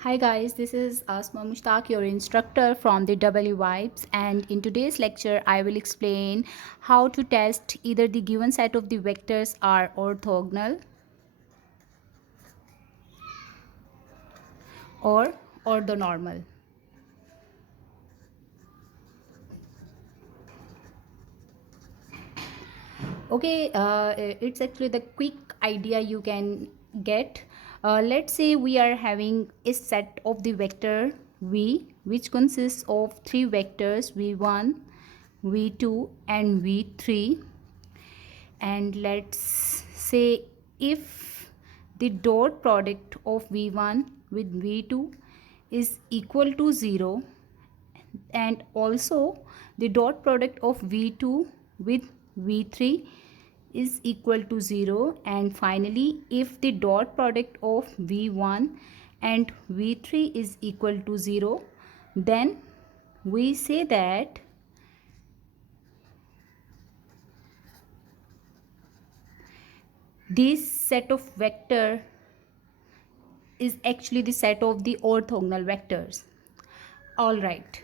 Hi guys, this is Asma Mushtaq, your instructor from the EEVIBES, and in today's lecture I will explain how to test either the given set of the vectors are orthogonal or orthonormal. Okay, it's actually the quick idea you can get. Let's say we are having a set of the vector v which consists of three vectors v1, v2 and v3, and let's say if the dot product of v1 with v2 is equal to 0, and also the dot product of v2 with v3 is equal to 0, and finally if the dot product of v1 and v3 is equal to 0, then we say that this set of vector is actually the set of the orthogonal vectors. All right,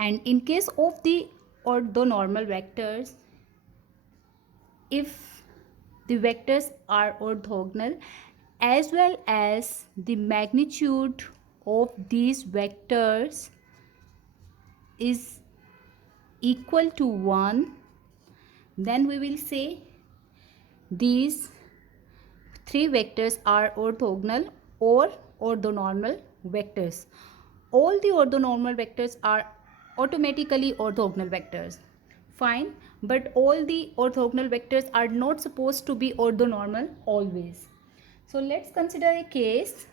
and in case of the orthonormal vectors, if the vectors are orthogonal as well as the magnitude of these vectors is equal to 1, then we will say these three vectors are orthogonal or orthonormal vectors. All the orthonormal vectors are automatically orthogonal vectors. Fine, but all the orthogonal vectors are not supposed to be orthonormal always. So let's consider a case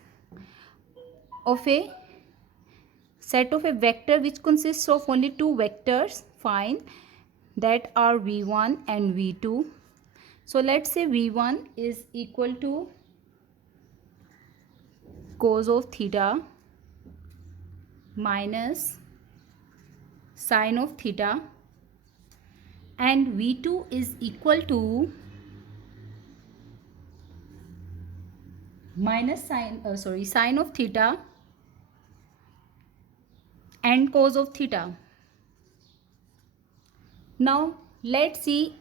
of a set of a vector which consists of only two vectors, fine, that are v1 and v2. So let's say v1 is equal to cos of theta minus sine of theta, and v2 is equal to minus sine of theta and cos of theta. Now let's see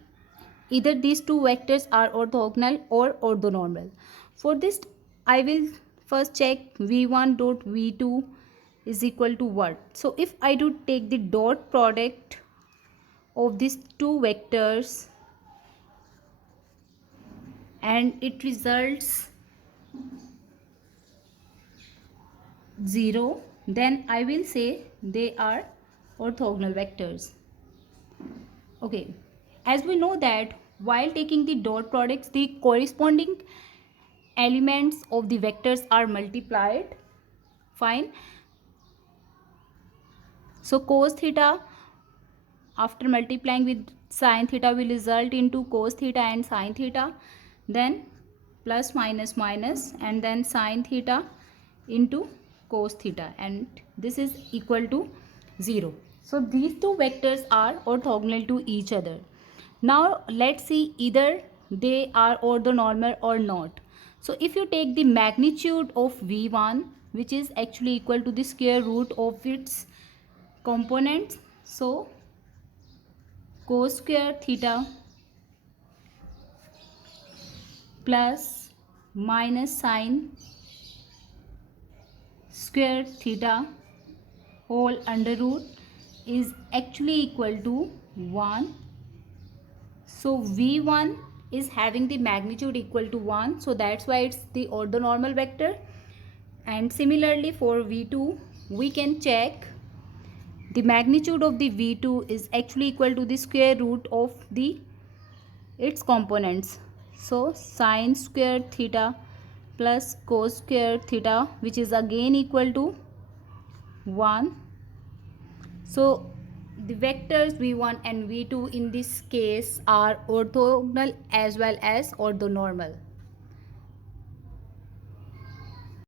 either these two vectors are orthogonal or orthonormal. For this I will first check v1 dot v2 is equal to what. So if I do take the dot product of these two vectors and it results 0, then I will say they are orthogonal vectors. Okay, as we know that while taking the dot products, the corresponding elements of the vectors are multiplied. Fine. So cos theta after multiplying with sine theta will result into cos theta and sine theta, then plus minus minus, and then sine theta into cos theta, and this is equal to 0. So these two vectors are orthogonal to each other. Now let's see either they are orthonormal or not. So if you take the magnitude of v1, which is actually equal to the square root of its components, so cos square theta plus minus sine square theta whole under root is actually equal to 1. So v1 is having the magnitude equal to 1, so that's why it's the orthonormal vector. And similarly for v2 we can check the magnitude of the v2 is actually equal to the square root of the its components. So sine square theta plus cos square theta, which is again equal to 1. So the vectors v1 and v2 in this case are orthogonal as well as orthonormal.